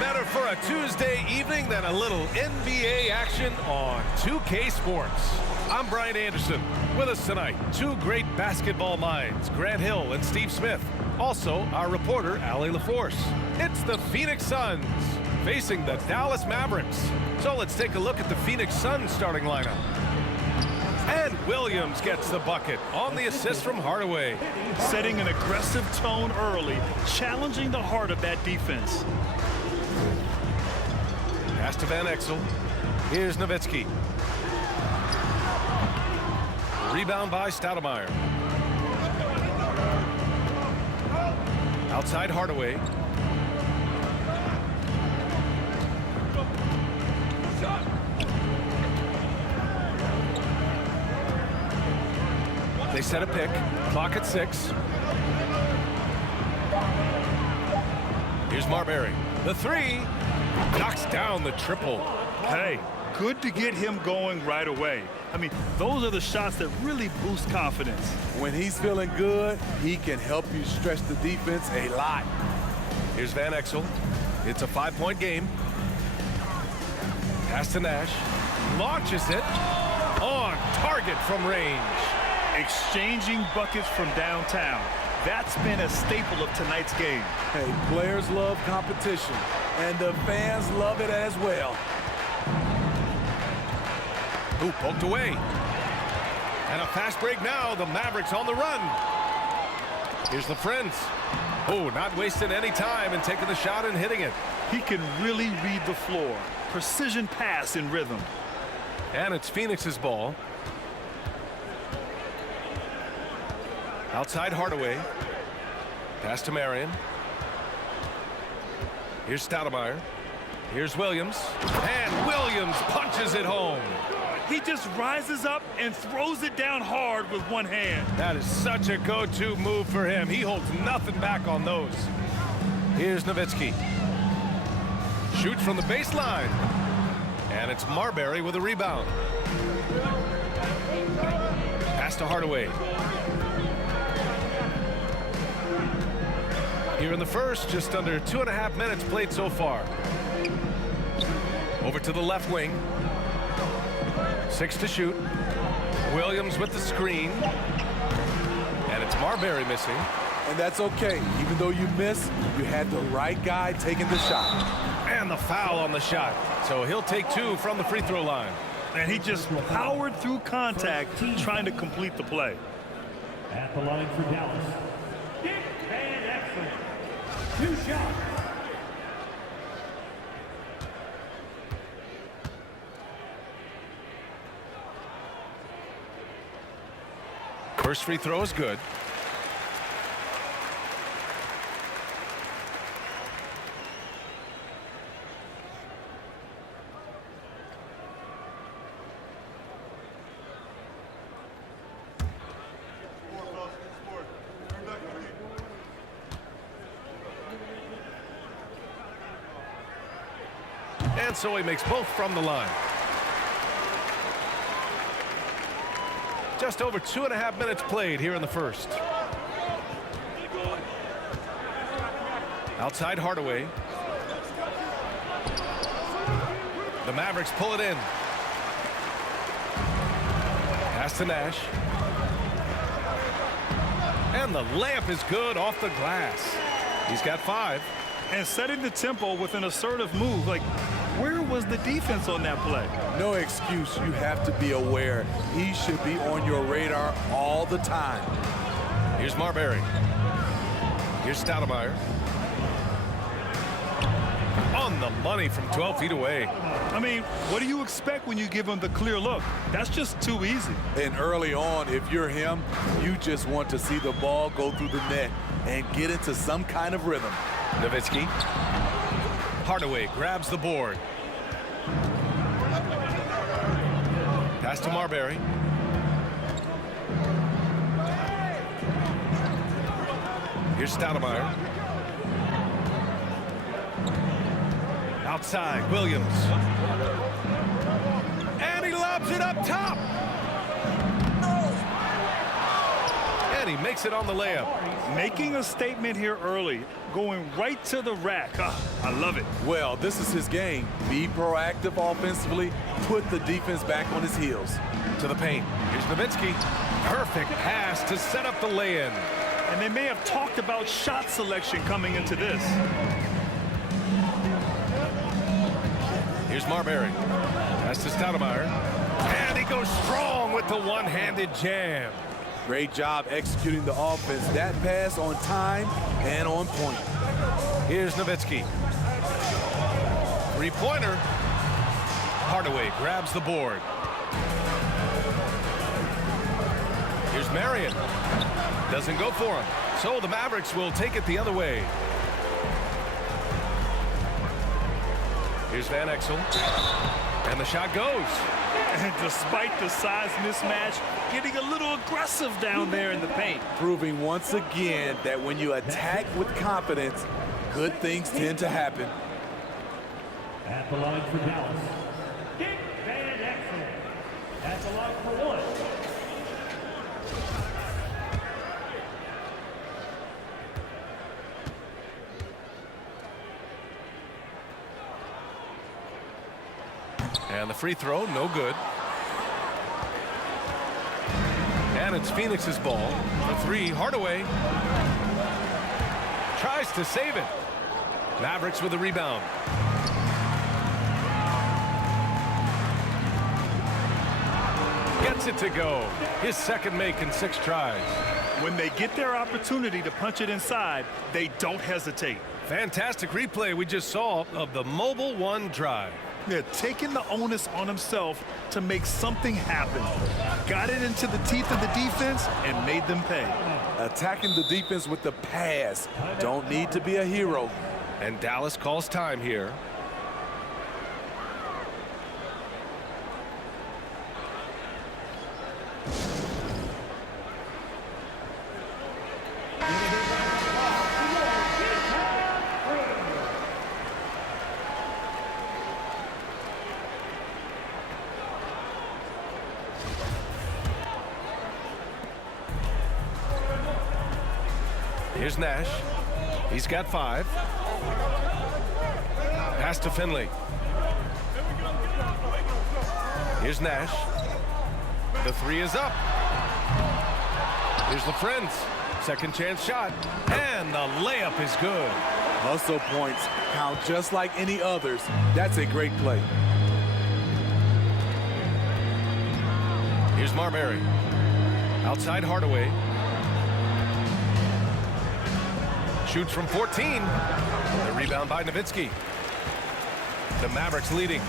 better for a Tuesday evening than a little NBA action on 2K Sports. I'm Brian Anderson. With us tonight, two great basketball minds, Grant Hill and Steve Smith. Also, our reporter, Allie LaForce. It's the Phoenix Suns facing the Dallas Mavericks. So let's take a look at the Phoenix Suns starting lineup. And Williams gets the bucket on the assist from Hardaway. Setting an aggressive tone early, challenging the heart of that defense. Pass to Van Exel. Here's Nowitzki. Rebound by Stoudemire. Outside Hardaway. They set a pick. Clock at 6. Here's Marbury. The three. Knocks down the triple. Hey, good to get him going right away. I mean, those are the shots that really boost confidence. When he's feeling good, he can help you stretch the defense a lot. Here's Van Exel. It's a 5-point game. Pass to Nash. Launches it. On target from range. Exchanging buckets from downtown. That's been a staple of tonight's game. Hey, players love competition, and the fans love it as well. Ooh, poked away. And a fast break now. The Mavericks on the run. Here's the Friends. Oh, not wasting any time and taking the shot and hitting it. He can really read the floor. Precision pass in rhythm. And it's Phoenix's ball. Outside Hardaway. Pass to Marion. Here's Stoudemire. Here's Williams. And Williams punches it home. He just rises up and throws it down hard with one hand. That is such a go-to move for him. He holds nothing back on those. Here's Nowitzki. Shoots from the baseline. And it's Marbury with a rebound. Pass to Hardaway. Here in the first, just under 2.5 minutes played so far. Over to the left wing. 6 to shoot. Williams with the screen. And it's Marbury missing. And that's okay. Even though you miss, you had the right guy taking the shot. And the foul on the shot. So he'll take 2 from the free throw line. And he just powered through contact, trying to complete the play. At the line for Dallas, Van Exel. 2 shots. First free throw is good. And so he makes both from the line. Just over 2.5 minutes played here in the first. Outside Hardaway. The Mavericks pull it in. Pass to Nash. And the layup is good off the glass. He's got 5. And setting the tempo with an assertive move. Like, where was the defense on that play? No excuse. You have to be aware. He should be on your radar all the time. Here's Marbury. Here's Stoudemire. On the money from 12 feet away. I mean, what do you expect when you give him the clear look? That's just too easy. And early on, if you're him, you just want to see the ball go through the net and get into some kind of rhythm. Nowitzki. Hardaway grabs the board. Pass to Marbury. Here's Stoudemire. Outside, Williams. And he lobs it up top. And he makes it on the layup. Making a statement here early, going right to the rack. I love it. Well, this is his game. Be proactive offensively, put the defense back on his heels. To the paint. Here's Nowitzki. Perfect pass to set up the lay-in. And they may have talked about shot selection coming into this. Here's Marbury. Pass to Stoudemire. And he goes strong with the one-handed jam. Great job executing the offense. That pass on time and on point. Here's Nowitzki. Three-pointer. Hardaway grabs the board. Here's Marion. Doesn't go for him. So the Mavericks will take it the other way. Here's Van Exel. And the shot goes. And despite the size mismatch, getting a little aggressive down there in the paint. Proving once again that when you attack with confidence, good things tend to happen. At the line for Dallas, Dick Van Exel. At the line for one. And the free throw, no good. And it's Phoenix's ball. The three, Hardaway. Tries to save it. Mavericks with the rebound. Gets it to go. His second make in 6 tries. When they get their opportunity to punch it inside, they don't hesitate. Fantastic replay we just saw of the mobile one drive. They're taking the onus on himself to make something happen. Got it into the teeth of the defense and made them pay. Attacking the defense with the pass. Don't need to be a hero. And Dallas calls time here. Here's Nash. He's got 5. Pass to Finley. Here's Nash. The 3 is up. Here's the friends. Second chance shot. And the layup is good. Hustle points count just like any others. That's a great play. Here's Marbury. Outside Hardaway. Shoots from 14. The rebound by Nowitzki. The Mavericks leading.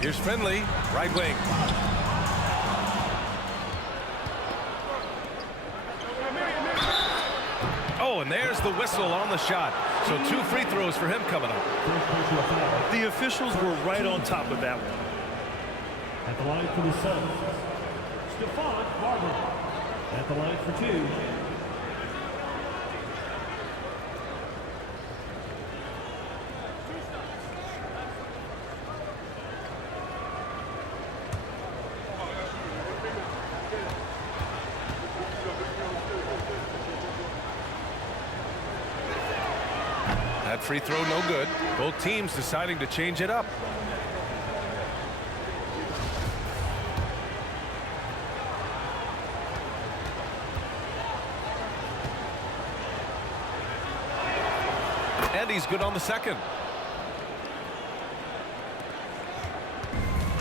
Here's Finley, right wing. Oh, and there's the whistle on the shot. So 2 free throws for him coming up. The officials were right on top of that one. At the line for the Suns, Stephon Marbury. At the line for 2. That free throw no good. Both teams deciding to change it up. And he's good on the second.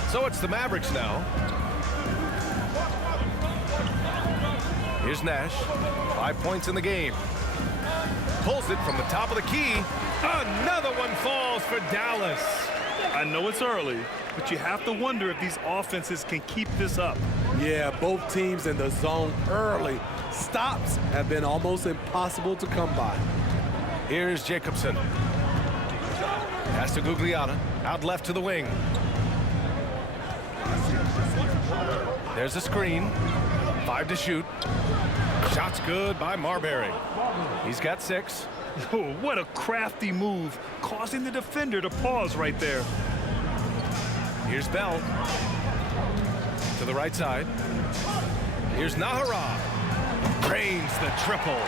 So it's the Mavericks now. Here's Nash. 5 points in the game. Pulls it from the top of the key. Another one falls for Dallas. I know it's early, but you have to wonder if these offenses can keep this up. Yeah, both teams in the zone early. Stops have been almost impossible to come by. Here's Jacobson. Pass to Gugliotta. Out left to the wing. There's a screen. 5 to shoot. Shot's good by Marbury. He's got 6. Oh, what a crafty move, causing the defender to pause right there. Here's Bell. To the right side. Here's Nahara. Drains the triple.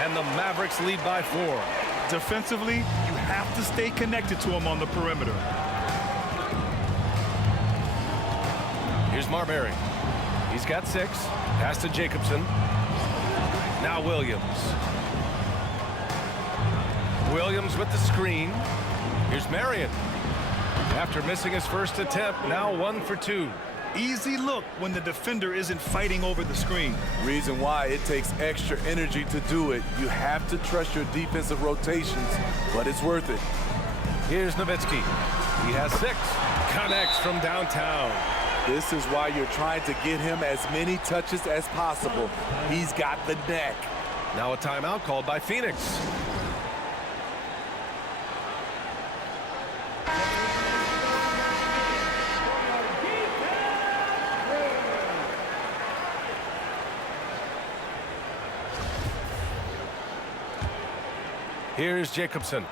And the Mavericks lead by 4. Defensively, you have to stay connected to him on the perimeter. Here's Marbury. He's got 6. Pass to Jacobson. Now Williams. Williams with the screen. Here's Marion. After missing his first attempt, now 1 for 2. Easy look when the defender isn't fighting over the screen. Reason why it takes extra energy to do it. You have to trust your defensive rotations, but it's worth it. Here's Nowitzki. He has 6. Connects from downtown. This is why you're trying to get him as many touches as possible. He's got the neck. Now a timeout called by Phoenix. Here's Jacobson.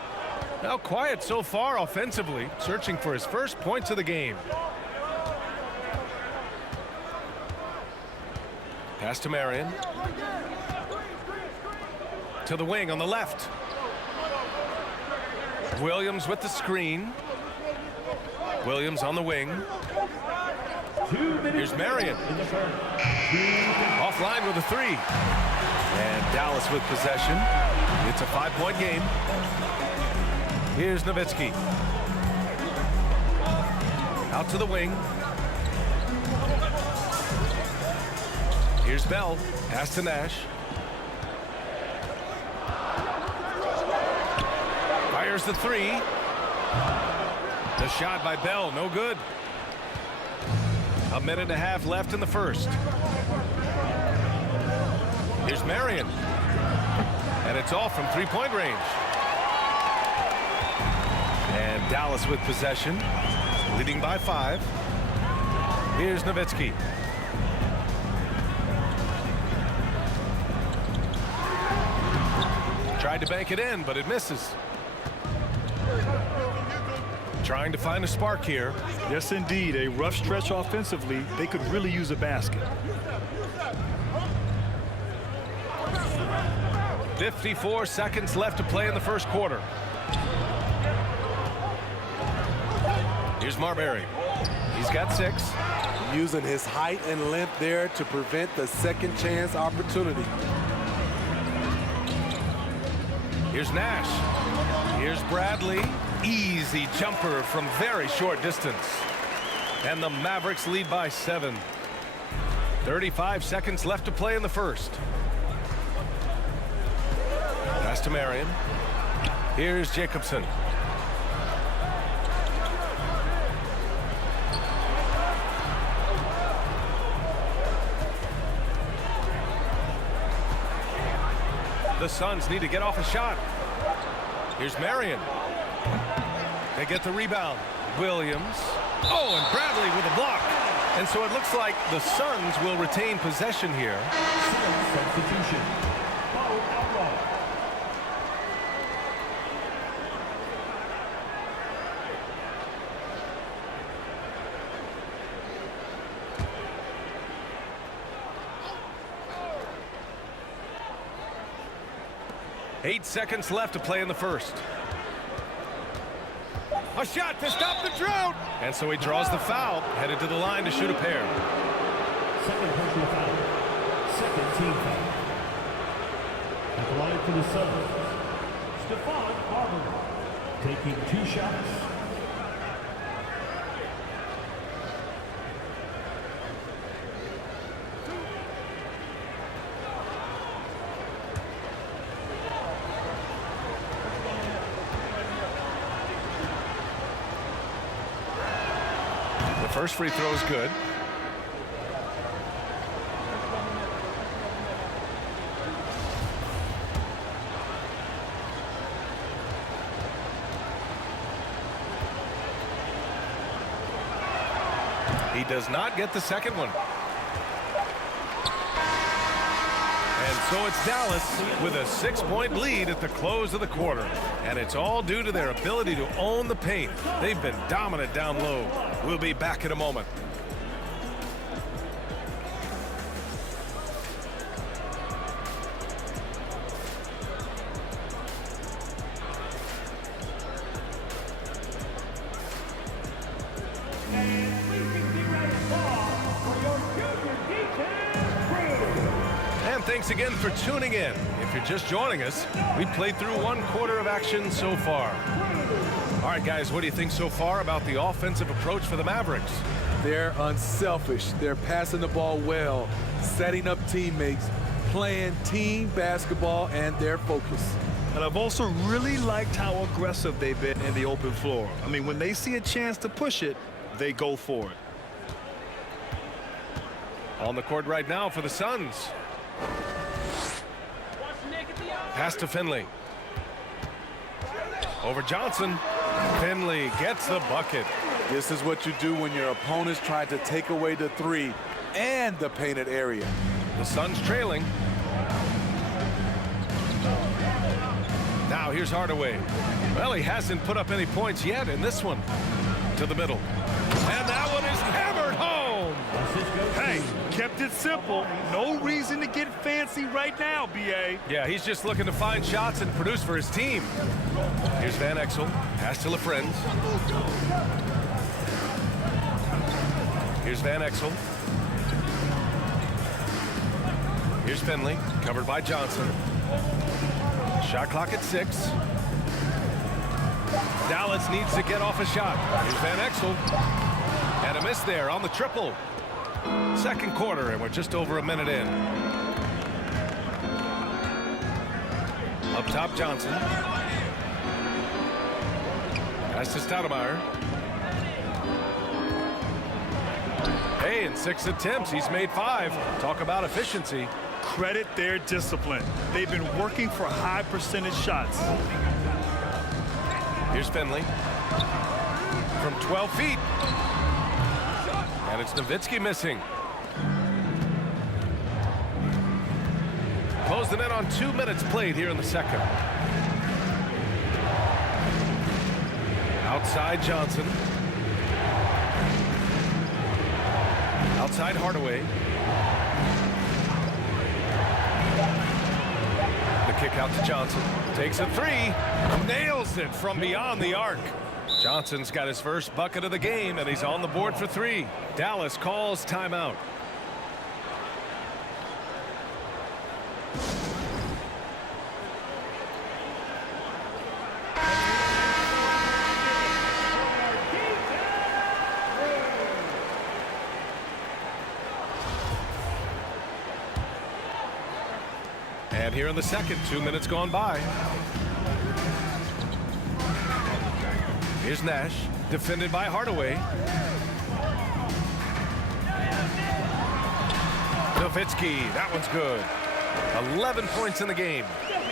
Now quiet so far offensively, searching for his first points of the game. Pass to Marion. To the wing on the left. Williams with the screen. Williams on the wing. Here's Marion. Offline with a 3. And Dallas with possession. It's a 5-point game. Here's Nowitzki. Out to the wing. Here's Bell. Pass to Nash. Fires the 3. The shot by Bell, no good. 1.5 minutes left in the first. Here's Marion. And it's all from 3-point range. And Dallas with possession, leading by 5. Here's Nowitzki. Tried to bank it in, but it misses. Trying to find a spark here. Yes, indeed. A rough stretch offensively. They could really use a basket. 54 seconds left to play in the first quarter. Here's Marbury. He's got 6. Using his height and length there to prevent the second chance opportunity. Here's Nash. Here's Bradley. Easy jumper from very short distance. And the Mavericks lead by 7. 35 seconds left to play in the first. Pass to Marion. Here's Jacobson. The Suns need to get off a shot. Here's Marion. They get the rebound. Williams. Oh, and Bradley with a block. And so it looks like the Suns will retain possession here. Substitution. Foul outright. Eight seconds left to play in the first. A shot to stop the drought. And so he draws the foul, headed to the line to shoot a pair. Second personal foul. Second team foul. At the line for the Suns, Stephon Marbury taking 2 shots. First free throw is good. He does not get the second one. And so it's Dallas with a 6-point lead at the close of the quarter. And it's all due to their ability to own the paint. They've been dominant down low. We'll be back in a moment. thanks again for tuning in. If you're just joining us, we played through 1 quarter of action so far. All right, guys, what do you think so far about the offensive approach for the Mavericks? They're unselfish. They're passing the ball well, setting up teammates, playing team basketball, and they're focused. And I've also really liked how aggressive they've been in the open floor. I mean, when they see a chance to push it, they go for it. On the court right now for the Suns. Pass to Finley. Over Johnson. Finley gets the bucket. This is what you do when your opponents try to take away the three and the painted area. The Suns trailing. Now here's Hardaway. Well, he hasn't put up any points yet in this one. To the middle. And that one is hammered home. Hey, kept it simple. No reason to get fancy right now, B.A. Yeah, he's just looking to find shots and produce for his team. Here's Van Exel. Pass to LaFrenz. Here's Van Exel. Here's Finley, covered by Johnson. Shot clock at 6. Dallas needs to get off a shot. Here's Van Exel. And a miss there on the triple. Second quarter, and we're just over a minute in. Up top, Johnson. Pass to Stoudemire. Hey, in 6 attempts, he's made 5. Talk about efficiency. Credit their discipline. They've been working for high percentage shots. Here's Finley. From 12 feet. And it's Nowitzki missing. Closing in on 2 minutes played here in the second. Outside Johnson. Outside Hardaway. The kick out to Johnson. Takes a 3. Nails it from beyond the arc. Johnson's got his first bucket of the game, and he's on the board for 3. Dallas calls timeout. And here in the second, 2 minutes gone by. Here's Nash, defended by Hardaway. Nowitzki, that one's good. 11 points in the game.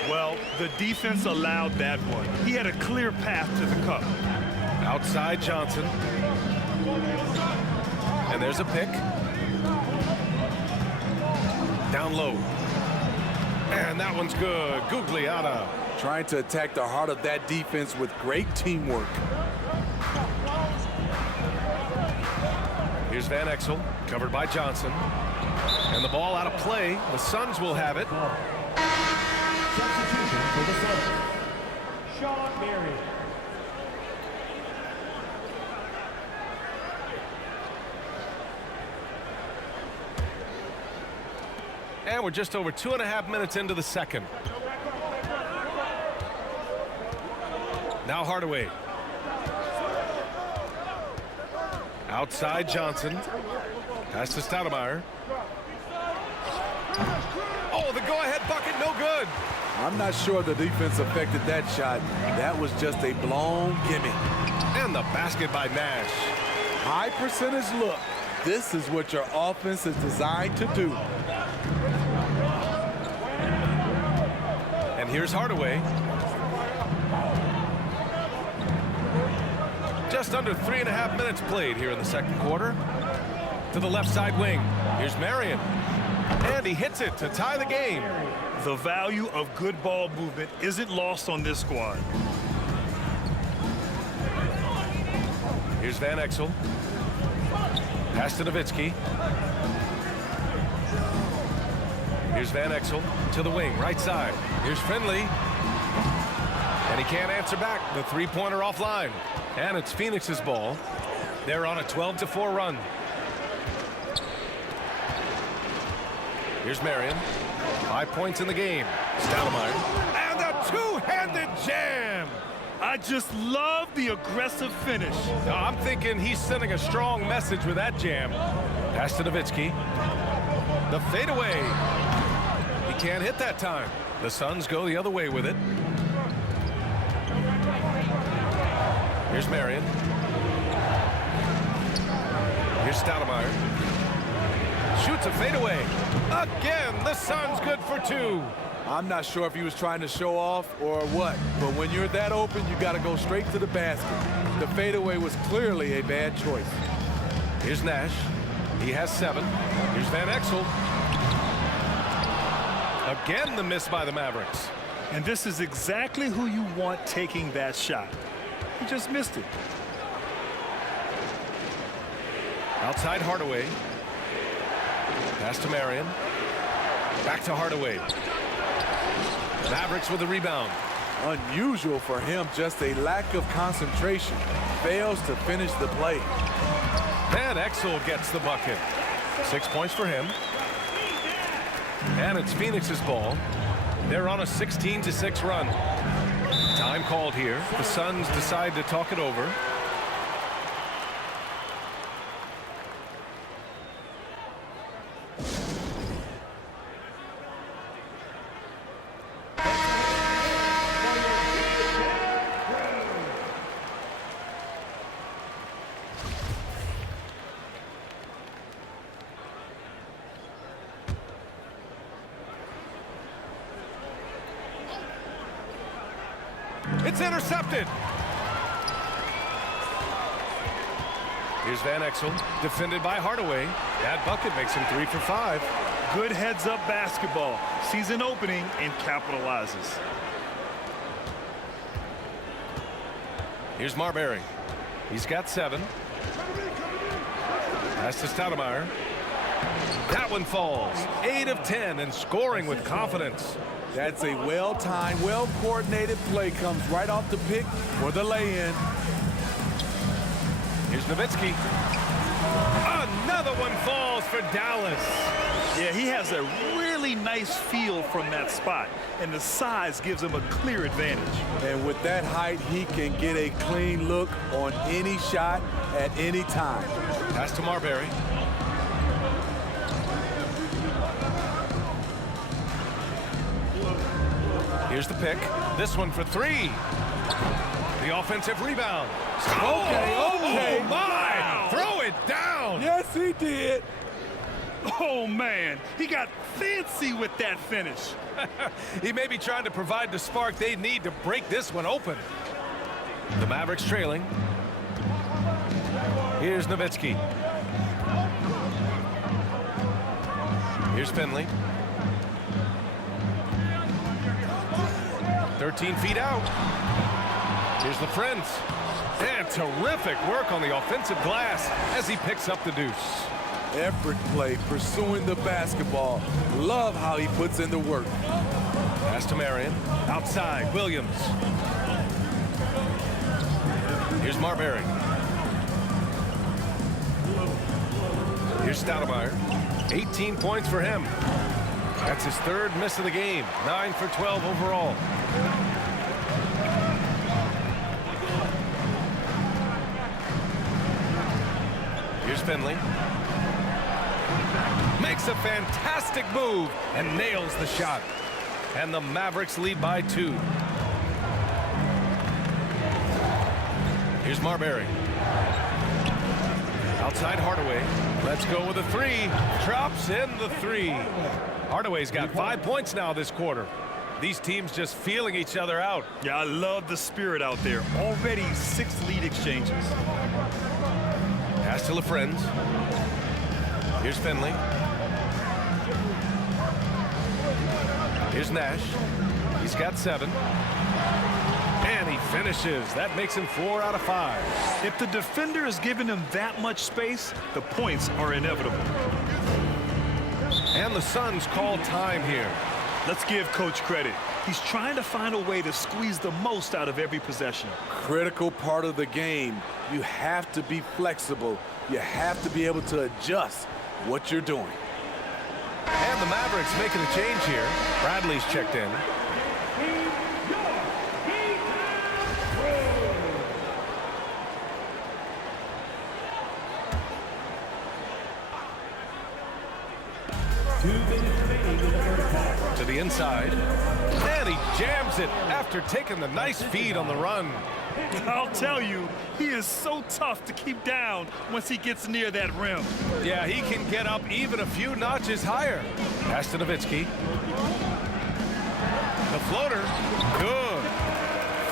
Well, the defense allowed that one. He had a clear path to the cup. Outside Johnson. And there's a pick. Down low. And that one's good. Gugliotta. Trying to attack the heart of that defense with great teamwork. Here's Van Exel, covered by Johnson. And the ball out of play. The Suns will have it. Substitution for the Suns. Sean Marion. And we're just over 2.5 minutes into the second. Now Hardaway. Outside Johnson. Pass to Stoudemire. Oh, the go-ahead bucket, no good. I'm not sure the defense affected that shot. That was just a blown gimme. And the basket by Nash. High percentage look. This is what your offense is designed to do. And here's Hardaway. Just under 3.5 minutes played here in the second quarter. To the left side wing. Here's Marion. And he hits it to tie the game. The value of good ball movement isn't lost on this squad. Here's Van Exel. Pass to Nowitzki. Here's Van Exel to the wing, right side. Here's Finley. And he can't answer back. The three-pointer offline. And it's Phoenix's ball. They're on a 12-4 run. Here's Marion. 5 points in the game. Stoudemire. And a two-handed jam. I just love the aggressive finish. I'm thinking he's sending a strong message with that jam. Pass to Nowitzki. The fadeaway. He can't hit that time. The Suns go the other way with it. Here's Marion. Here's Stoudemire. Shoots a fadeaway. Again, the Suns good for 2. I'm not sure if he was trying to show off or what, but when you're that open, you got to go straight to the basket. The fadeaway was clearly a bad choice. Here's Nash. He has 7. Here's Van Exel. Again, the miss by the Mavericks. And this is exactly who you want taking that shot. He just missed it. Outside Hardaway. Pass to Marion. Back to Hardaway. Mavericks with the rebound. Unusual for him, just a lack of concentration. Fails to finish the play. Van Exel gets the bucket. 6 points for him. And it's Phoenix's ball. They're on a 16-6 run. Time called here. The Suns decide to talk it over. It's intercepted. Here's Van Exel, defended by Hardaway. That bucket makes him 3 for 5. Good heads-up basketball. Sees an opening and capitalizes. Here's Marbury. He's got 7. Pass to Stoudemire. That one falls. 8 of 10 and scoring with confidence. That's a well-timed, well-coordinated play. Comes right off the pick for the lay-in. Here's Nowitzki. Another one falls for Dallas. Yeah, he has a really nice feel from that spot, and the size gives him a clear advantage. And with that height, he can get a clean look on any shot at any time. Pass to Marbury. Here's the pick. This one for 3. The offensive rebound. Okay. Oh my! Wow. Throw it down. Yes, he did. Oh, man, he got fancy with that finish. He may be trying to provide the spark they need to break this one open. The Mavericks trailing. Here's Nowitzki. Here's Finley. 13 feet out. Here's the friends. And terrific work on the offensive glass as he picks up the deuce. Effort play, pursuing the basketball. Love how he puts in the work. Pass to Marion. Outside, Williams. Here's Marbury. Here's Stoudemire. 18 points for him. That's his 3rd miss of the game. 9 for 12 overall. Here's Finley. Makes a fantastic move and nails the shot. And the Mavericks lead by 2. Here's Marbury. Outside Hardaway. Let's go with a 3. Drops in the 3. Hardaway's got 5 points now this quarter. These teams just feeling each other out. Yeah, I love the spirit out there. Already 6 lead exchanges. Pass to LaFrentz. Here's Finley. Here's Nash. He's got 7. And he finishes. That makes him 4 out of 5. If the defender is giving him that much space, the points are inevitable. And the Suns call time here. Let's give Coach credit. He's trying to find a way to squeeze the most out of every possession. Critical part of the game. You have to be flexible. You have to be able to adjust what you're doing. And the Mavericks making a change here. Bradley's checked in. To the inside. And he jams it after taking the nice feed on the run. I'll tell you, he is so tough to keep down once he gets near that rim. Yeah, he can get up even a few notches higher. Pass to Nowitzki. The floater, good.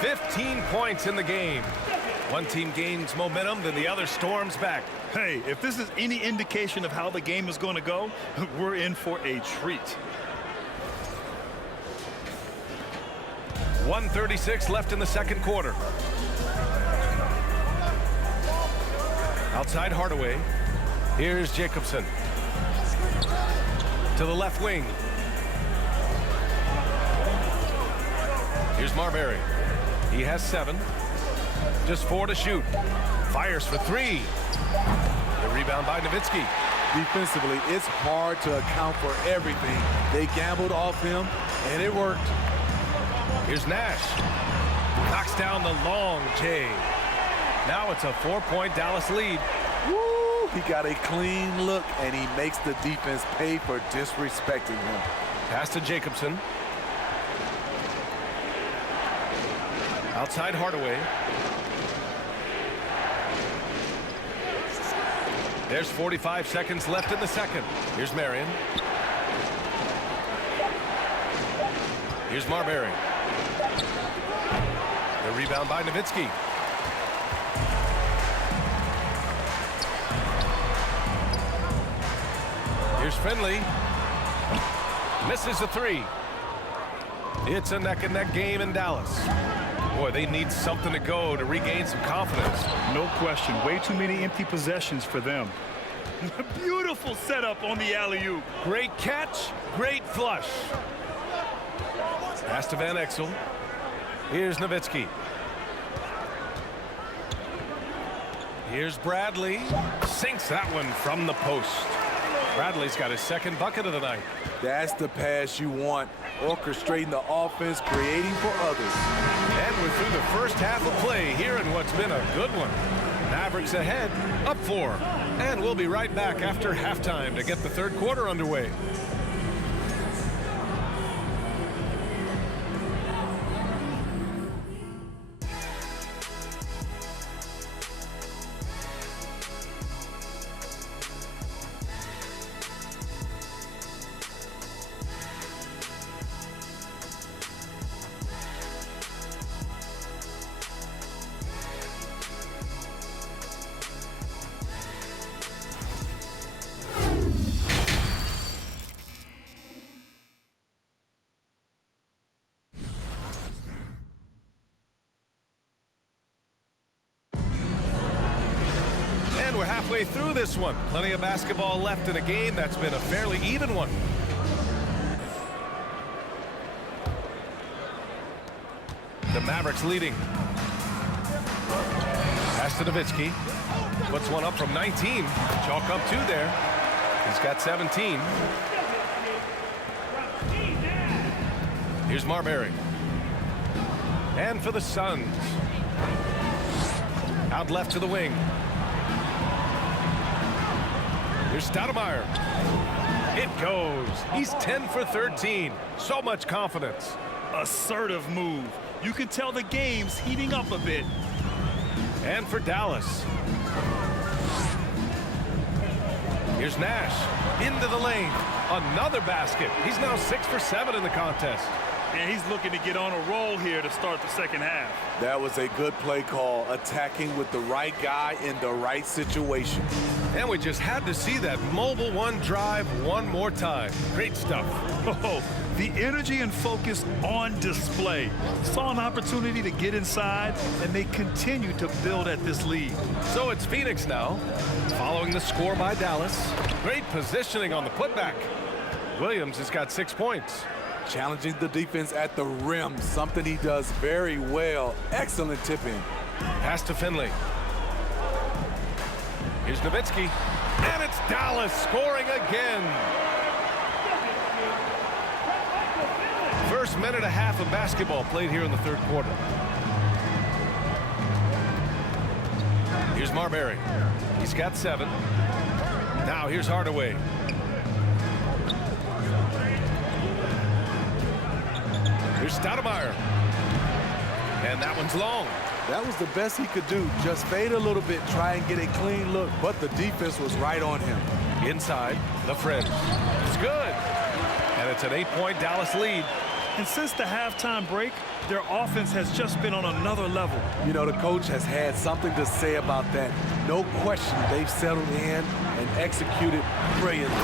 15 points in the game. One team gains momentum, then the other storms back. Hey, if this is any indication of how the game is going to go, we're in for a treat. 1:36 left in the second quarter. Outside Hardaway. Here's Jacobson. To the left wing. Here's Marbury. He has 7. Just 4 to shoot. Fires for 3. The rebound by Nowitzki. Defensively, it's hard to account for everything. They gambled off him, and it worked. Here's Nash. Knocks down the long J. Now it's a 4-point Dallas lead. Woo! He got a clean look, and he makes the defense pay for disrespecting him. Pass to Jacobson. Outside Hardaway. There's 45 seconds left in the second. Here's Marion. Here's Marbury. The rebound by Nowitzki. Here's Finley. Misses the 3. It's a neck-and-neck game in Dallas. Boy, they need something to go to regain some confidence. No question. Way too many empty possessions for them. Beautiful setup on the alley-oop. Great catch, great flush. Pass to Van Exel. Here's Nowitzki. Here's Bradley. Sinks that one from the post. Bradley's got his second bucket of the night. That's the pass you want. Orchestrating the offense, creating for others. And we're through the first half of play here in what's been a good one. Mavericks ahead, up 4. And we'll be right back after halftime to get the third quarter underway. We're halfway through this one. Plenty of basketball left in a game that's been a fairly even one. The Mavericks leading. Pass to Nowitzki. Puts one up from 19. Chalk up 2 there. He's got 17. Here's Marbury. And for the Suns. Out left to the wing. Here's Stoudemire. It goes. He's 10 for 13. So much confidence. Assertive move. You can tell the game's heating up a bit. And for Dallas. Here's Nash. Into the lane. Another basket. He's now 6 for 7 in the contest. And he's looking to get on a roll here to start the second half. That was a good play call, attacking with the right guy in the right situation. And we just had to see that mobile one drive one more time. Great stuff. Oh, the energy and focus on display. Saw an opportunity to get inside, and they continue to build at this lead. So it's Phoenix now, following the score by Dallas. Great positioning on the putback. Williams has got 6 points. Challenging the defense at the rim, something he does very well. Excellent tip-in. Pass to Finley. Here's Nowitzki. And it's Dallas scoring again. First minute and a half of basketball played here in the third quarter. Here's Marbury. He's got 7. Now here's Hardaway. Here's Stoudemire. And that one's long. That was the best he could do. Just fade a little bit, try and get a clean look, but the defense was right on him. Inside, the French. It's good. And it's an 8-point Dallas lead. And since the halftime break, their offense has just been on another level. You know, the coach has had something to say about that. No question, they've settled in and executed brilliantly.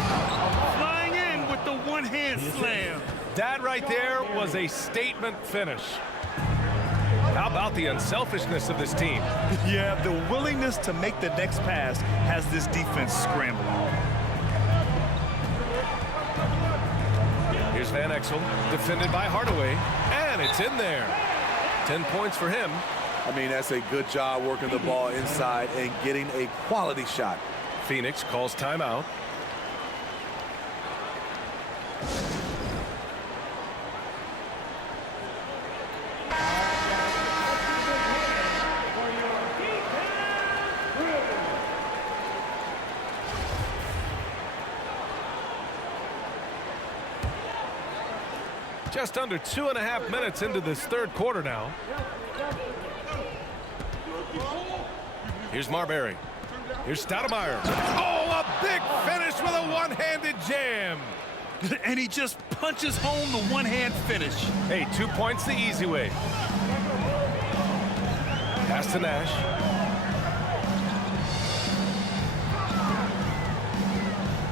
Flying in with the one-hand slam. That right there was a statement finish. How about the unselfishness of this team? Yeah, the willingness to make the next pass has this defense scrambling. Here's Van Exel, defended by Hardaway, and it's in there. 10 points for him. I mean, that's a good job working the ball inside and getting a quality shot. Phoenix calls timeout. Just under 2.5 minutes into this third quarter now. Here's Marbury. Here's Stoudemire. Oh, a big finish with a one-handed jam. And he just punches home the one-hand finish. Hey, 2 points the easy way. Pass to Nash.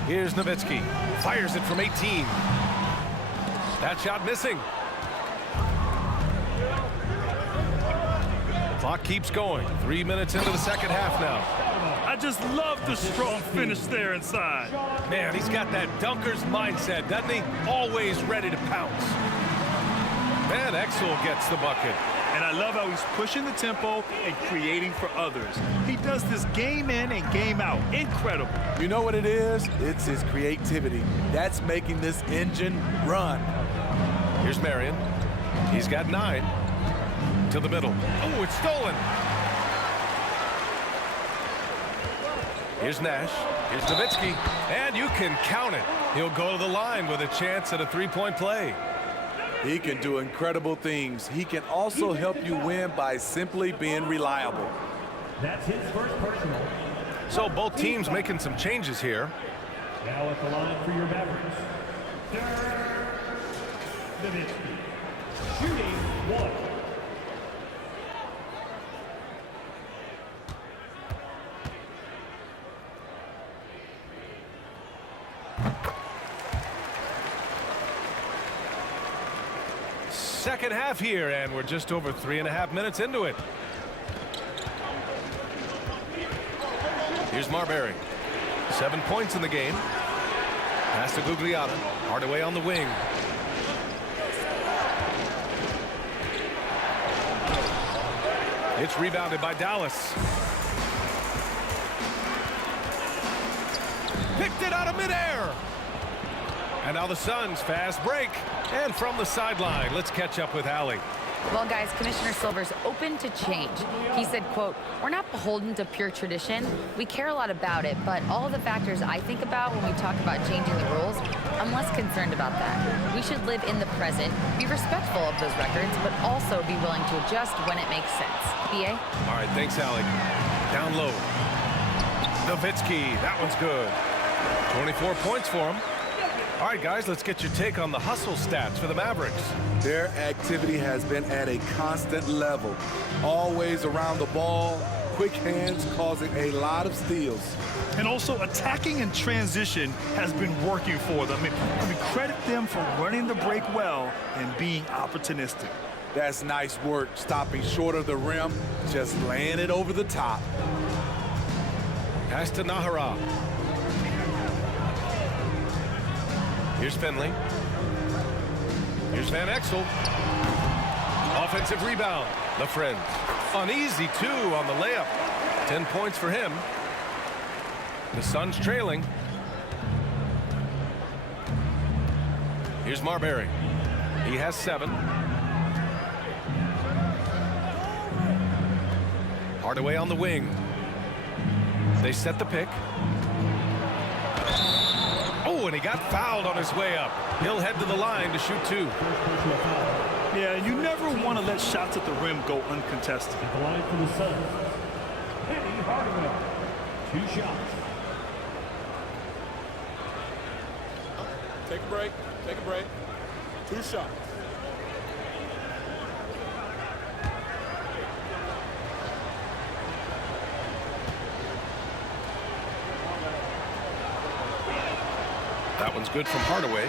Here's Nowitzki. Fires it from 18. That shot missing. Clock keeps going. 3 minutes into the second half now. I just love the strong finish there inside. Man, he's got that dunker's mindset, doesn't he? Always ready to pounce. Van Exel gets the bucket. And I love how he's pushing the tempo and creating for others. He does this game in and game out. Incredible. You know what it is? It's his creativity. That's making this engine run. Here's Marion. He's got 9. To the middle. Oh, it's stolen. Here's Nash. Here's Nowitzki. And you can count it. He'll go to the line with a chance at a 3-point play. He can do incredible things. He can also help you win by simply being reliable. That's his first personal. So both teams making some changes here. Now at the line for your Mavericks. Nowitzki. Shooting 1. Second half here, and we're just over 3.5 minutes into it. Here's Marbury. 7 points in the game. Pass to Gugliotta. Hardaway on the wing. It's rebounded by Dallas. Picked it out of midair. And now the Suns fast break. And from the sideline, let's catch up with Allie. Well, guys, Commissioner Silver's open to change. He said, quote, "We're not beholden to pure tradition. We care a lot about it, but all of the factors I think about when we talk about changing the rules, I'm less concerned about that. We should live in the present, be respectful of those records, but also be willing to adjust when it makes sense." BA? All right, thanks, Allie. Down low. Nowitzki, that one's good. 24 points for him. All right, guys, let's get your take on the hustle stats for the Mavericks. Their activity has been at a constant level. Always around the ball, quick hands causing a lot of steals. And also attacking in transition has been working for them. I mean, credit them for running the break well and being opportunistic. That's nice work, stopping short of the rim, just laying it over the top. Pass to Nahara. Here's Finley. Here's Van Exel. Offensive rebound. The Friends. Uneasy, too, on the layup. 10 points for him. The Suns trailing. Here's Marbury. He has 7. Hardaway on the wing. They set the pick. Oh, and he got fouled on his way up. He'll head to the line to shoot 2. Yeah, you never want to let shots at the rim go uncontested. At the line for the Suns, Penny Hardaway. 2 shots. Take a break. Take a break. 2 shots. That one's good from Hardaway.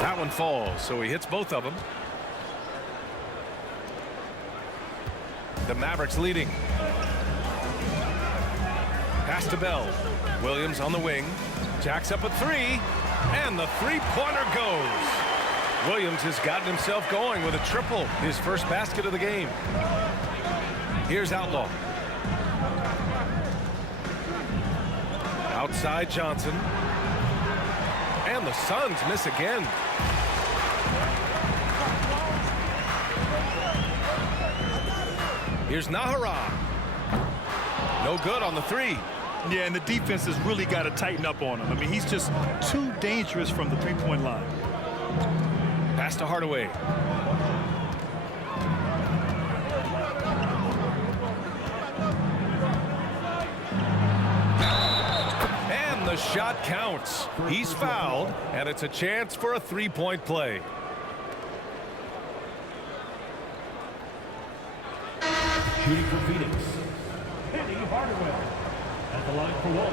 That one falls, so he hits both of them. The Mavericks leading. Pass to Bell. Williams on the wing. Jacks up a 3, and the three-pointer goes. Williams has gotten himself going with a triple, his first basket of the game. Here's Outlaw. Outside Johnson. And the Suns miss again. Here's Nahara. No good on the 3. Yeah, and the defense has really got to tighten up on him. I mean, he's just too dangerous from the three-point line. Pass to Hardaway. And the shot counts. He's fouled, and it's a chance for a three-point play. Shooting for Phoenix, Penny Hardaway. At the line for one.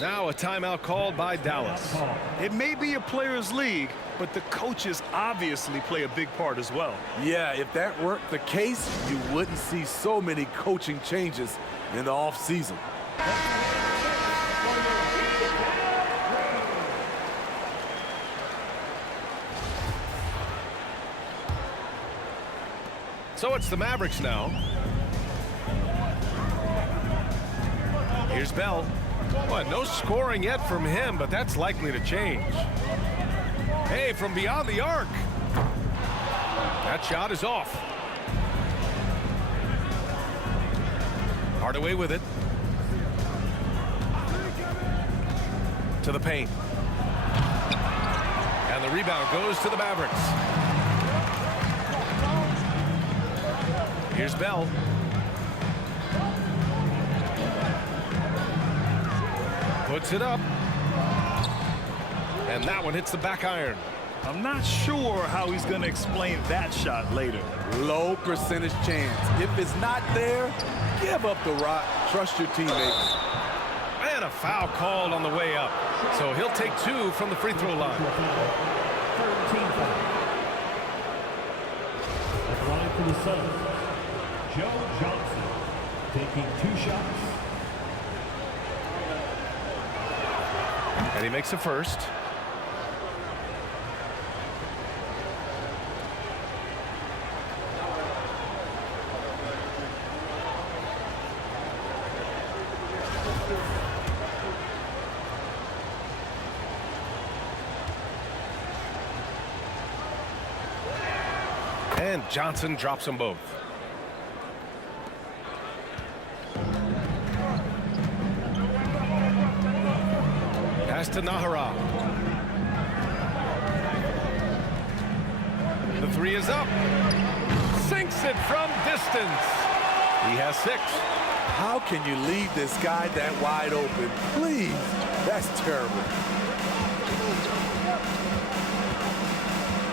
Now a timeout called by Dallas. It may be a players' league, but the coaches obviously play a big part as well. Yeah, if that weren't the case, you wouldn't see so many coaching changes in the offseason. So it's the Mavericks now. Here's Bell. Well, no scoring yet from him, but that's likely to change. Hey, from beyond the arc. That shot is off. Hardaway with it. To the paint. And the rebound goes to the Mavericks. Here's Bell. Puts it up. And that one hits the back iron. I'm not sure how he's going to explain that shot later. Low percentage chance. If it's not there, give up the rock. Trust your teammates. And a foul called on the way up. So he'll take 2 from the free throw line. 13 foul. At the line for the Suns, Joe Johnson taking 2 shots. And he makes a first. And Johnson drops them both. Pass to Nahara. The 3 is up. Sinks it from distance. He has 6. How can you leave this guy that wide open? Please. That's terrible.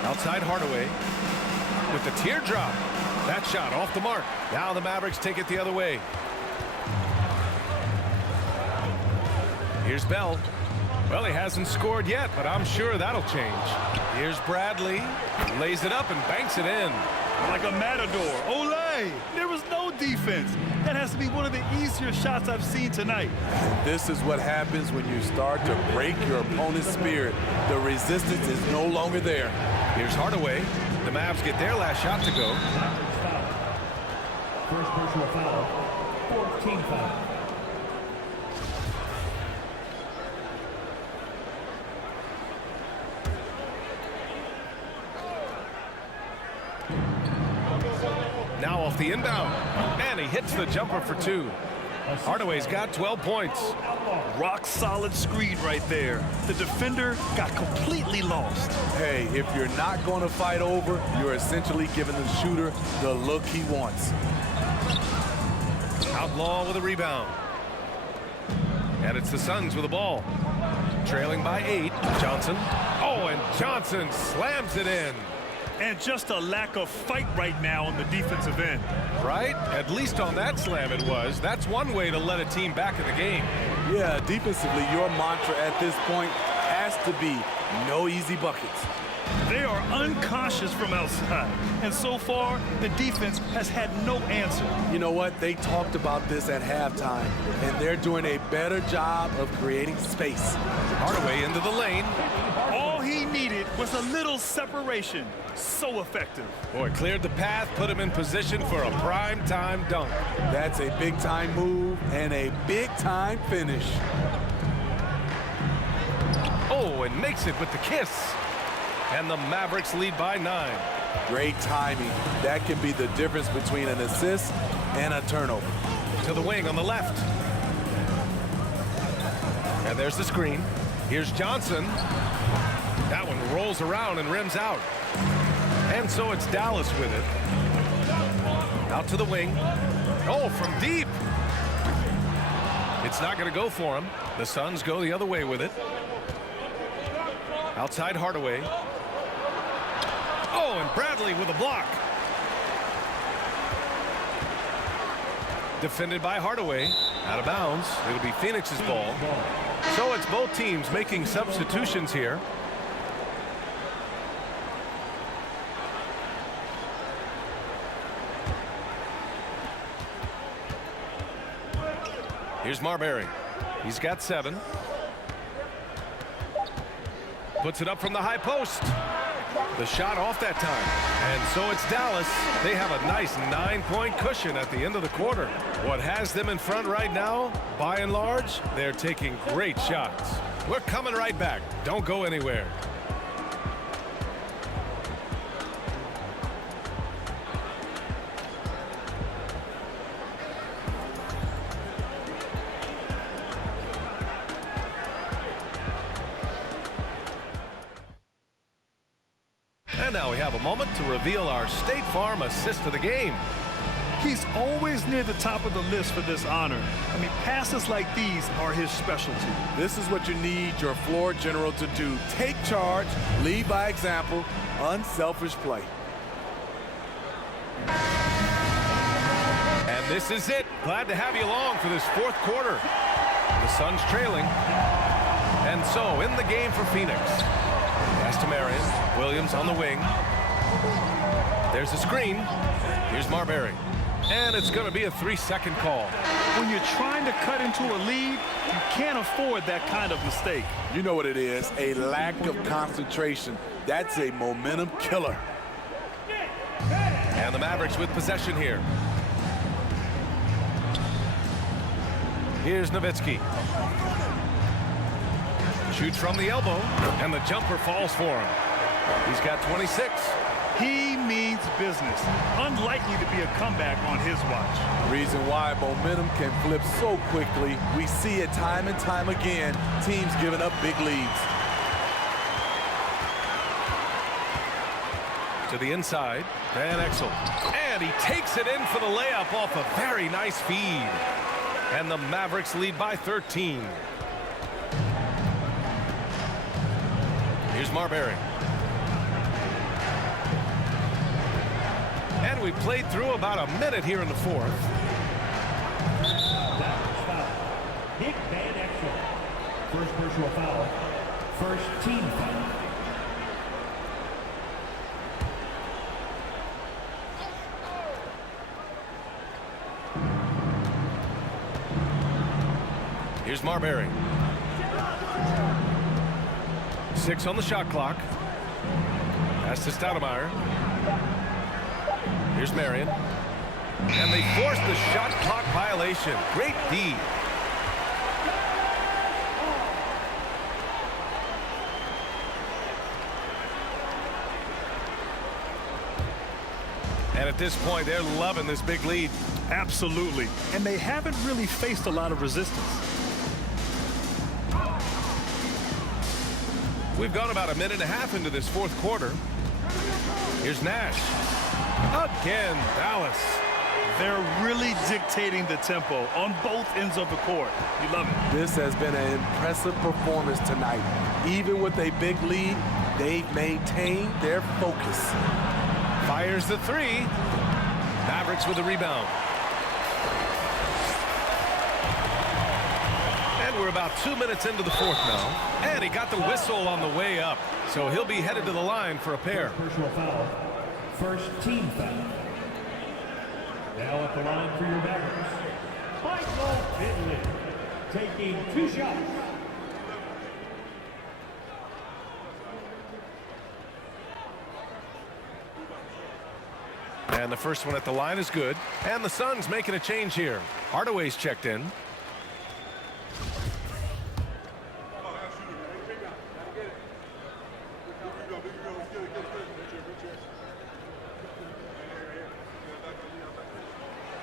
Outside Hardaway with the teardrop. That shot off the mark. Now the Mavericks take it the other way. Here's Bell. Well, he hasn't scored yet, but I'm sure that'll change. Here's Bradley. Lays it up and banks it in. Like a matador. Olay! There was no defense. That has to be one of the easier shots I've seen tonight. This is what happens when you start to break your opponent's spirit. The resistance is no longer there. Here's Hardaway. The Mavs get their last shot to go. First personal foul, 4th team foul. Now off the inbound. And he hits the jumper for 2. Hardaway's got 12 points. Rock solid screen right there. The defender got completely lost. Hey, if you're not going to fight over, you're essentially giving the shooter the look he wants. Outlaw with a rebound. And it's the Suns with the ball. Trailing by 8. Johnson. Oh, and Johnson slams it in. And just a lack of fight right now on the defensive end. Right? At least on that slam it was. That's one way to let a team back in the game. Yeah, defensively, your mantra at this point has to be no easy buckets. They are uncautious from outside. And so far, the defense has had no answer. You know what? They talked about this at halftime, and they're doing a better job of creating space. Hardaway into the lane. All he needed was a little separation. So effective. Boy, cleared the path, put him in position for a prime-time dunk. That's a big-time move and a big-time finish. Oh, and makes it with the kiss. And the Mavericks lead by 9. Great timing. That can be the difference between an assist and a turnover. To the wing on the left. And there's the screen. Here's Johnson. That one rolls around and rims out. And so it's Dallas with it. Out to the wing. Oh, from deep. It's not going to go for him. The Suns go the other way with it. Outside Hardaway. Oh, and Bradley with a block. Defended by Hardaway. Out of bounds. It'll be Phoenix's ball. So it's both teams making substitutions here. Here's Marbury. He's got 7. Puts it up from the high post. The shot off that time. And so it's Dallas. They have a nice 9-point cushion at the end of the quarter. What has them in front right now, by and large, they're taking great shots. We're coming right back. Don't go anywhere. And now we have a moment to reveal our State Farm assist of the game. He's always near the top of the list for this honor. I mean, passes like these are his specialty. This is what you need your floor general to do. Take charge, lead by example, unselfish play. And this is it. Glad to have you along for this 4th quarter. The Suns trailing. And so in the game for Phoenix. Pass to Marion. Williams on the wing. There's a screen. Here's Marbury. And it's going to be a 3-second call. When you're trying to cut into a lead, you can't afford that kind of mistake. You know what it is, a lack of concentration. That's a momentum killer. And the Mavericks with possession here. Here's Nowitzki. Shoots from the elbow, and the jumper falls for him. He's got 26. He means business. Unlikely to be a comeback on his watch. Reason why momentum can flip so quickly. We see it time and time again. Teams giving up big leads. To the inside, Van Exel. And he takes it in for the layup off a very nice feed. And the Mavericks lead by 13. Here's Marbury. And we played through about a minute here in the 4th. That was foul. Nick Van Exel. first personal foul. First team foul. Here's Marbury. 6 on the shot clock. Pass to Stoudemire. Here's Marion. And they force the shot clock violation. Great D. And at this point, they're loving this big lead. Absolutely. And they haven't really faced a lot of resistance. We've gone about a minute and a half into this fourth quarter. Here's Nash. Again, Dallas. They're really dictating the tempo on both ends of the court. You love it. This has been an impressive performance tonight. Even with a big lead, they've maintained their focus. Fires the three. Mavericks with the rebound. And we're about 2 minutes into the fourth now. And he got the whistle on the way up. So he'll be headed to the line for a pair. Personal foul. First team foul. Now at the line for your Mavericks, Michael Finley, taking 2 shots. And the first one at the line is good. And the Suns making a change here. Hardaway's checked in.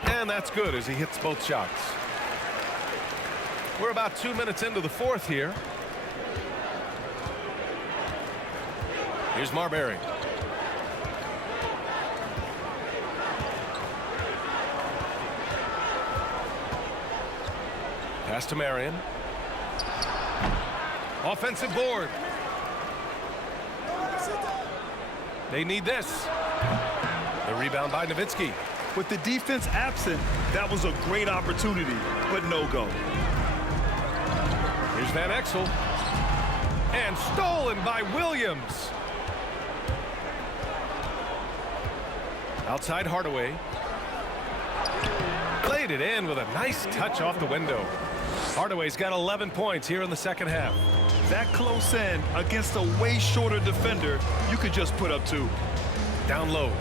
And that's good as he hits both shots. We're about 2 minutes into the fourth here. Here's Marbury. Pass to Marion. Offensive board. They need this. The rebound by Nowitzki. With the defense absent, that was a great opportunity, but no go. Here's Van Exel. And stolen by Williams. Outside Hardaway. Played it in with a nice touch off the window. Hardaway's got 11 points here in the second half. That close in against a way shorter defender, you could just put up 2. Down low.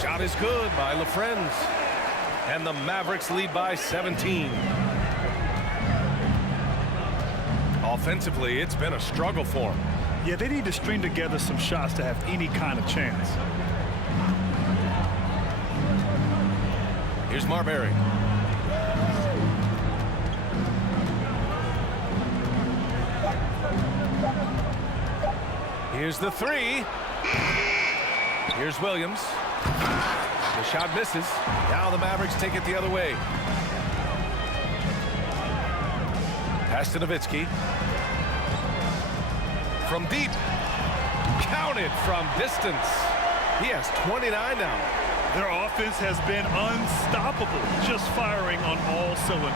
Shot is good by LaFrentz. And the Mavericks lead by 17. Offensively, it's been a struggle for them. Yeah, they need to string together some shots to have any kind of chance. Here's Marbury. Here's the three. Here's Williams. The shot misses. Now the Mavericks take it the other way. Pass to Nowitzki. From deep. Counted from distance. He has 29 now. Their offense has been unstoppable, just firing on all cylinders.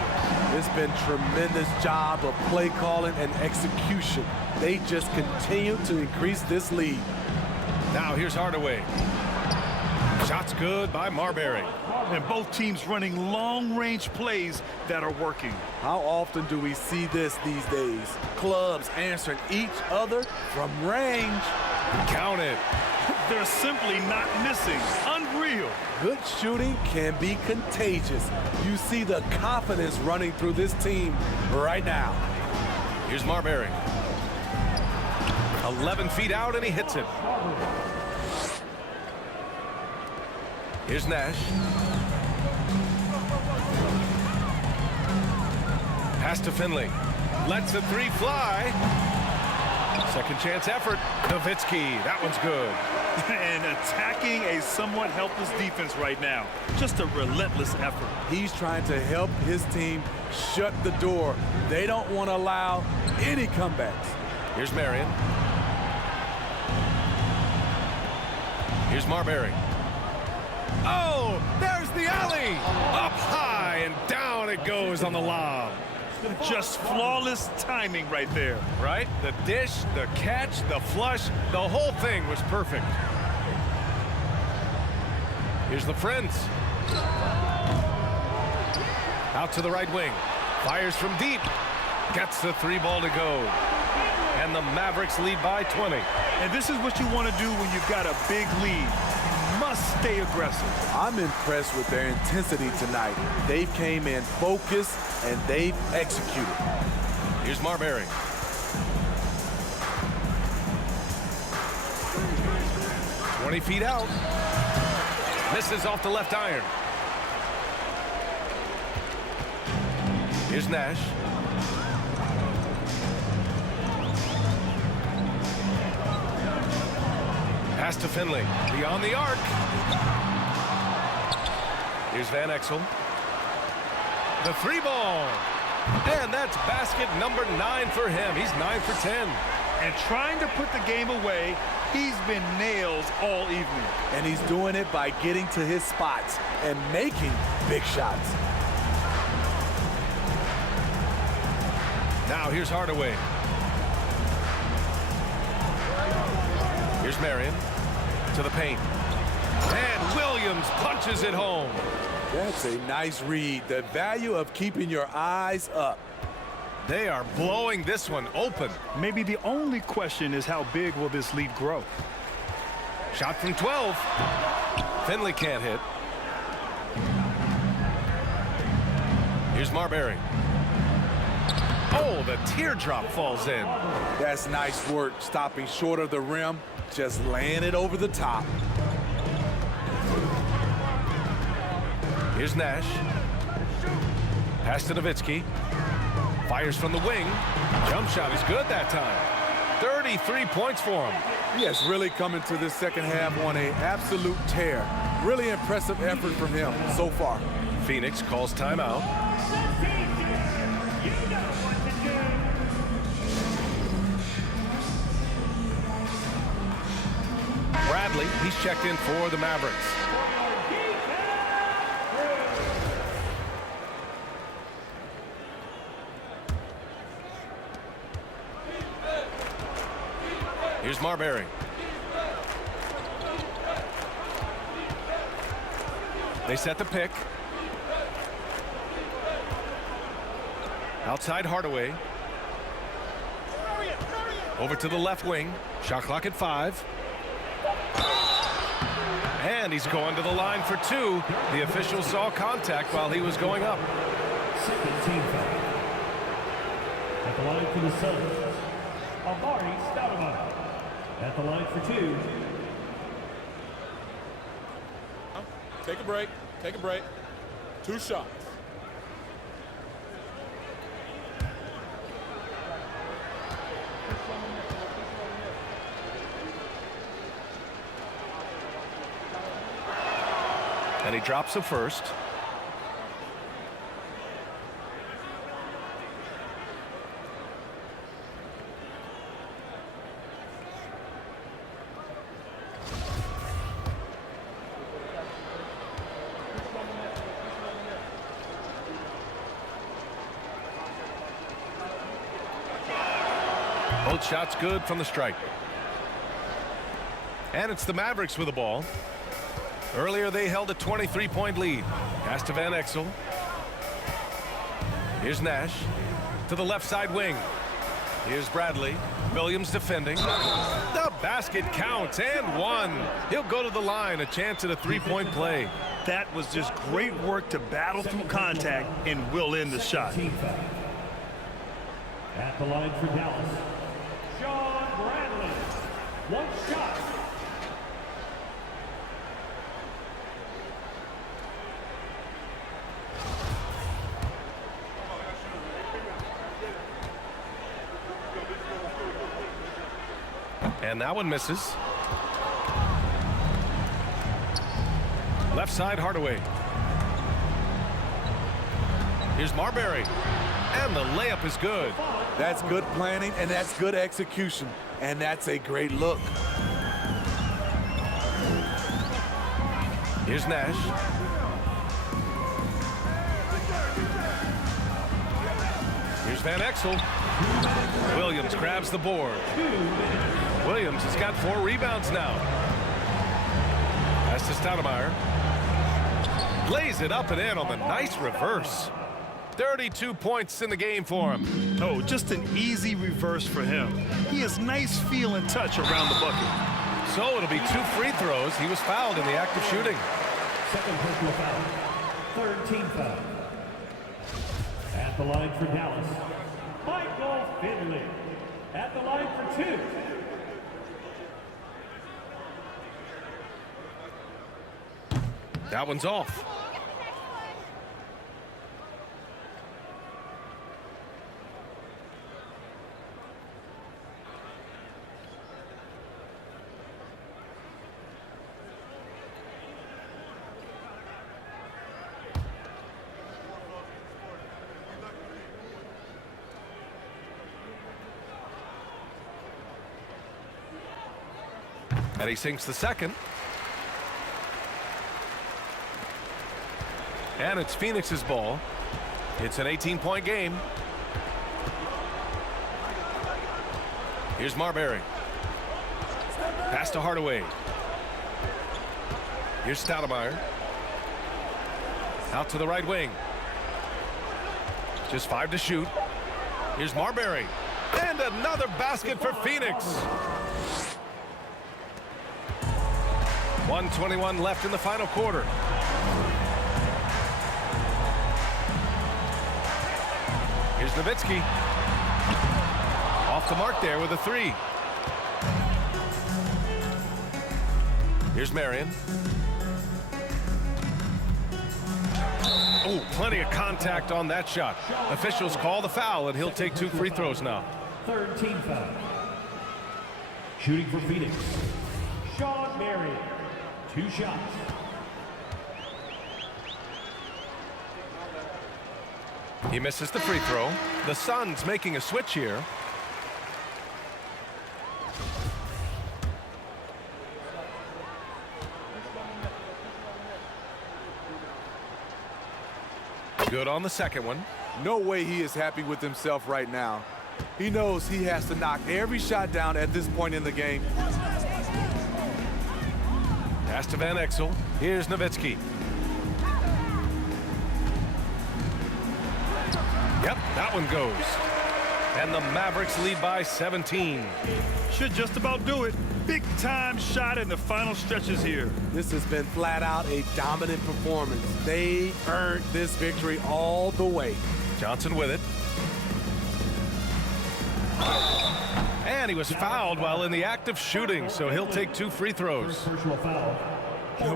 It's been tremendous job of play calling and execution. They just continue to increase this lead. Now here's Hardaway. Shot's good by Marbury. And both teams running long-range plays that are working. How often do we see this these days? Clubs answering each other from range. Count it. They're simply not missing. Unreal. Good shooting can be contagious. You see the confidence running through this team right now. Here's Marbury. 11 feet out and he hits it. Here's Nash. Pass to Finley. Lets the three fly. Second chance effort. Nowitzki. That one's good. And attacking a somewhat helpless defense right now. Just a relentless effort. He's trying to help his team shut the door. They don't want to allow any comebacks. Here's Marion. Here's Marbury. Oh, there's the alley. Up high high, and down it goes on the lob. Just flawless timing right there. Right? The dish, the catch, the flush, the whole thing was perfect. Here's the Friends. Out to the right wing. Fires from deep. Gets the 3 ball to go. And the Mavericks lead by 20. And this is what you want to do when you've got a big lead. You must stay aggressive. I'm impressed with their intensity tonight. They came in focused and they've executed. Here's Marbury. "20 feet out. Misses off the left iron. Here's Nash. Pass to Finley. Beyond the arc. Here's Van Exel. The 3 ball. And that's basket number 9 for him. He's 9 for 10. And trying to put the game away, he's been nails all evening. And he's doing it by getting to his spots and making big shots. Now here's Hardaway. Here's Marion to the paint. And Williams punches it home. That's a nice read. The value of keeping your eyes up. They are blowing this one open. Maybe the only question is how big will this lead grow? Shot from 12. Finley can't hit. Here's Marbury. Oh, the teardrop falls in. That's nice work, stopping short of the rim, just laying it over the top. Here's Nash. Pass to Nowitzki. Fires from the wing. Jump shot is good that time. 33 points for him. He has really come into this second half on an absolute tear. Really impressive effort from him so far. Phoenix calls timeout. Bradley, he's checked in for the Mavericks. Here's Marbury. They set the pick. Outside Hardaway. Over to the left wing. Shot clock at 5. And he's going to the line for 2. The official saw contact while he was going up. Second team foul. At the line for the Suns, Amari Stoudemire. At the line for 2. Take a break. Take a break. 2 shots. And he drops the first. Both shots good from the stripe. And it's the Mavericks with the ball. Earlier they held a 23-point lead. Pass to Van Exel. Here's Nash to the left side wing. Here's Bradley. Williams defending. The basket counts and 1. He'll go to the line, a chance at a 3-point play. That was just great work to battle through contact and will end the shot. Team foul. At the line for Dallas, Sean Bradley. 1 shot. And that one misses. Left side Hardaway. Here's Marbury. And the layup is good. That's good planning, and that's good execution. And that's a great look. Here's Nash. Here's Van Exel. Williams grabs the board. Williams has got 4 rebounds now. Pass to Stoudemire. Lays it up and in on the nice reverse. 32 points in the game for him. Oh, just an easy reverse for him. He has nice feel and touch around the bucket. So it'll be 2 free throws. He was fouled in the act of shooting. Second personal foul. Third team foul. At the line for Dallas, Michael Finley. At the line for 2. That one's off. And he sinks the second. And it's Phoenix's ball. It's an 18-point game. Here's Marbury. Pass to Hardaway. Here's Stoudemire. Out to the right wing. Just 5 to shoot. Here's Marbury. And another basket for Phoenix. 1:21 left in the final quarter. Here's Nowitzki. Off the mark there with a 3. Here's Marion. Oh, plenty of contact on that shot. Officials call the foul, and he'll take 2 free throws now. Third team foul. Shooting for Phoenix, Sean Marion. 2 shots. He misses the free throw. The Suns making a switch here. Good on the second one. No way he is happy with himself right now. He knows he has to knock every shot down at this point in the game. Pass to Van Exel. Here's Nowitzki. Yep, that one goes. And the Mavericks lead by 17. Should just about do it. Big time shot in the final stretches here. This has been flat out a dominant performance. They earned this victory all the way. Johnson with it. And he was fouled while in the act of shooting, so he'll take 2 free throws. Personal foul.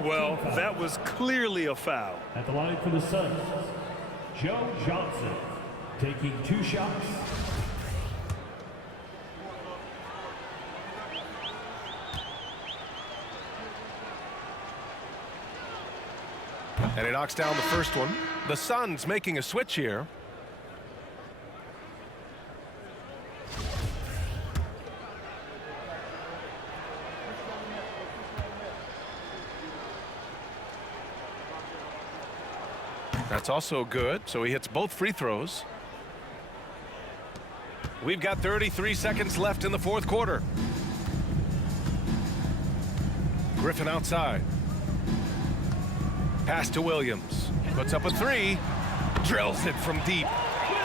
Well, that was clearly a foul. At the line for the Suns, Joe Johnson taking 2 shots. And he knocks down the first one. The Suns making a switch here. That's also good, so he hits both free throws. We've got 33 seconds left in the 4th quarter. Griffin outside. Pass to Williams. Puts up a 3. Drills it from deep.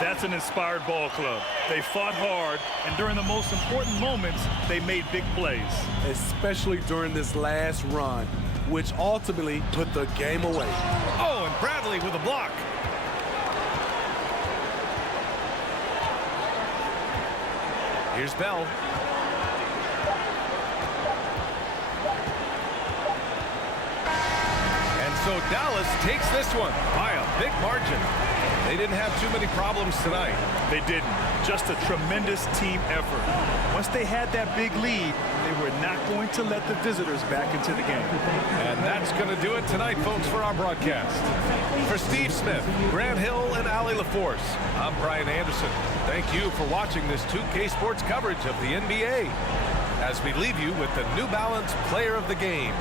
That's an inspired ball club. They fought hard, and during the most important moments, they made big plays. Especially during this last run, which ultimately put the game away. Oh, and Bradley with a block. Here's Bell. And so Dallas takes this one by a big margin. They didn't have too many problems tonight. They didn't. Just a tremendous team effort. Once they had that big lead, they were not going to let the visitors back into the game. And that's going to do it tonight, folks, for our broadcast. For Steve Smith, Grant Hill, and Allie LaForce, I'm Brian Anderson. Thank you for watching this 2K Sports coverage of the NBA as we leave you with the New Balance Player of the Game.